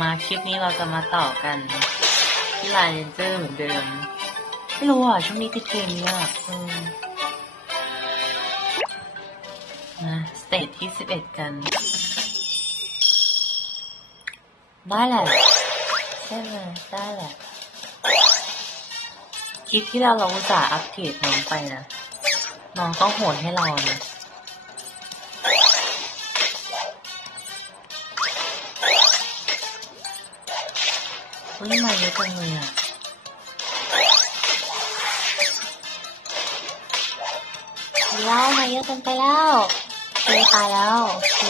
มาคลิปนี้เราจะมาต่อกันที่ไลน์เรนเจอร์เหมือนเดิม ไม่รู้อะ ช่วงนี้ติดเกมมากอืมมาสเตจที่สิบเอ็ดกัน ได้แหละใช่ไหมได้แหละคลิปที่เราเราอุตส่าห์อัปเกรดน้องไปนะ น้องต้องโหดให้เรานะ เฮ้ยมาเยอะจังเลยอะแล้วมาเยอะเกินไปแล้วเคตายแล้วเค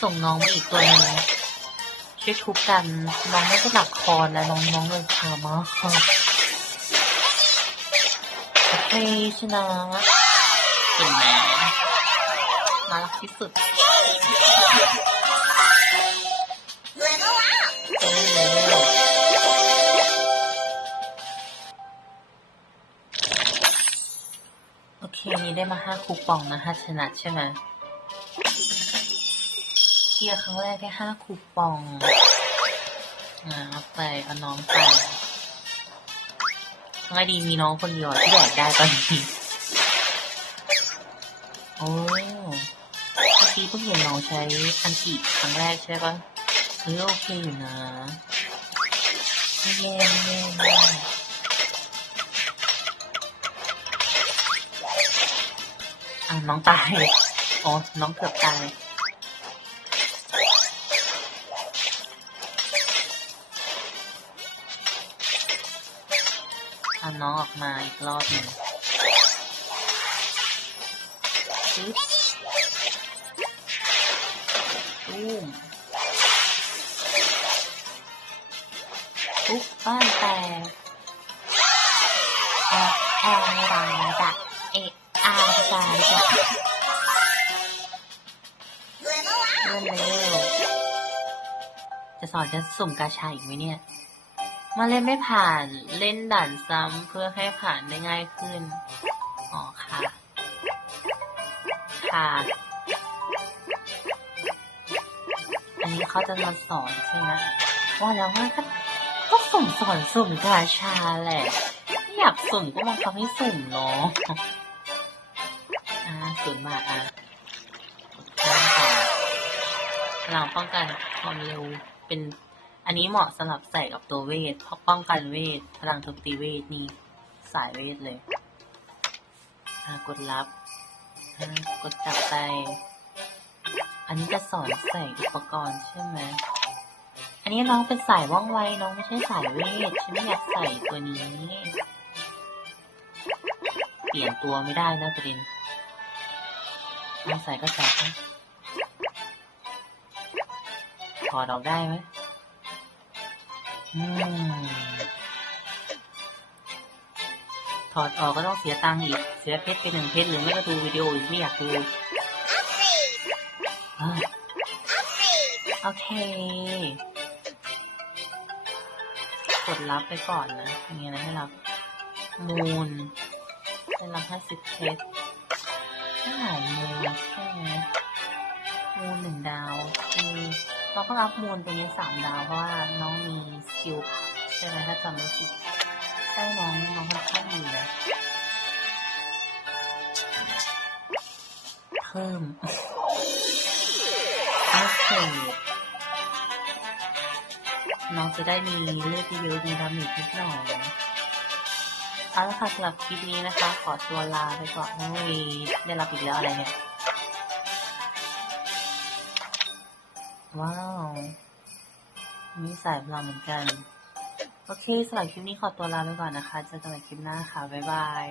ส่งน้องมาอีกตัวหนึงช่วยทุบกัน น้องไม่ได้หลักคอนะน้องน้องเลยขามากค่ะโอเคชนะเก่งนะ น่ารักที่สุดโอเคนี้ได้มาห้าคูปองนะถ้าชนะใช่ไหมเคลียร์ครั้งแรกได้ห้าคูปองอ่าไปเอาน้องไปทำไงดีมีน้องคนเดียวที่แดกได้ตอนนี้โอ้ เมื่อกี้เพิ่งเห็นน้องใช้อันติครั้งแรกใช่ปะเฮ้ยโอเคอยู่นะไม่แย่ไม่แย่ไม่แย่อะน้องตายอ๋อน้องเกือบตายเอาน้องออกมาอีกรอบหนึ่ง ปึ๊บตุ้มปุ๊บบ้านแตกแอะแอะดาดะเอะอาดาดะเลื่อนเร็วจะสอนจะสุ่มกาชาอีกไหมเนี่ย มาเล่นไม่ผ่านเล่นด่านซ้ำเพื่อให้ผ่านได้ง่ายขึ้น อ๋อค่ะ ค่ะ นนี้เขาจะมาสอนใช่ไหมว่าแล้วว่าก็ก็สุ่มสอนสุ่มกาชาแหละไม่อยากสุ่มก็บังคับให้สุ่มเนาะอ่าศูนย์บาอะกดข้ามต่อพลังป้องกันความเร็วเป็นอันนี้เหมาะสำหรับใส่กับตัวเวทเพราะป้องกันเวทพลังโจมตีเวทนี่สายเวทเลยอ่ากดรับอ่ากดจับไป อันนี้จะสอนใส่อุปกรณ์ใช่ไหม อันนี้น้องเป็นสายว่องไว น้องไม่ใช่สายเวทฉันไม่อยากใส่ตัวนี้ เปลี่ยนตัวไม่ได้นะประเด็นน้องใส่ก็ใส่ถอดออกได้ไหมอืมถอดออกก็ต้องเสียตังค์อีก เสียเพชรไปหนึ่งเพชรหรือไม่ก็ดูวิดีโออีกไม่อยากดู โอเค กดรับไปก่อนนะมีอะไรให้รับมูลได้รับห้าสิบเพชรไม่หายมูลใช่ไหมมูลหนึ่งดาวคือเราก็รับมูลตัวนี้สามดาว เพราะว่าน้องมีสกิลใช่ไหมถ้าจำไม่ผิดใช่น้องน้องค่อนข้างดีนะเพิ่ม โอเคน้องจะได้มีเลือดเยอะมีดาเมจนิดหน่อยเอาละค่ะสำหรับคลิปนี้นะคะ ขอตัวลาไปก่อนไม่มีได้รับอีกแล้วอะไรเนี่ย ว้าวมีสายพลังเหมือนกัน โอเคสำหรับคลิปนี้ขอตัวลาไปก่อนนะคะ เจอกันใหม่คลิปหน้าค่ะ บ๊ายบาย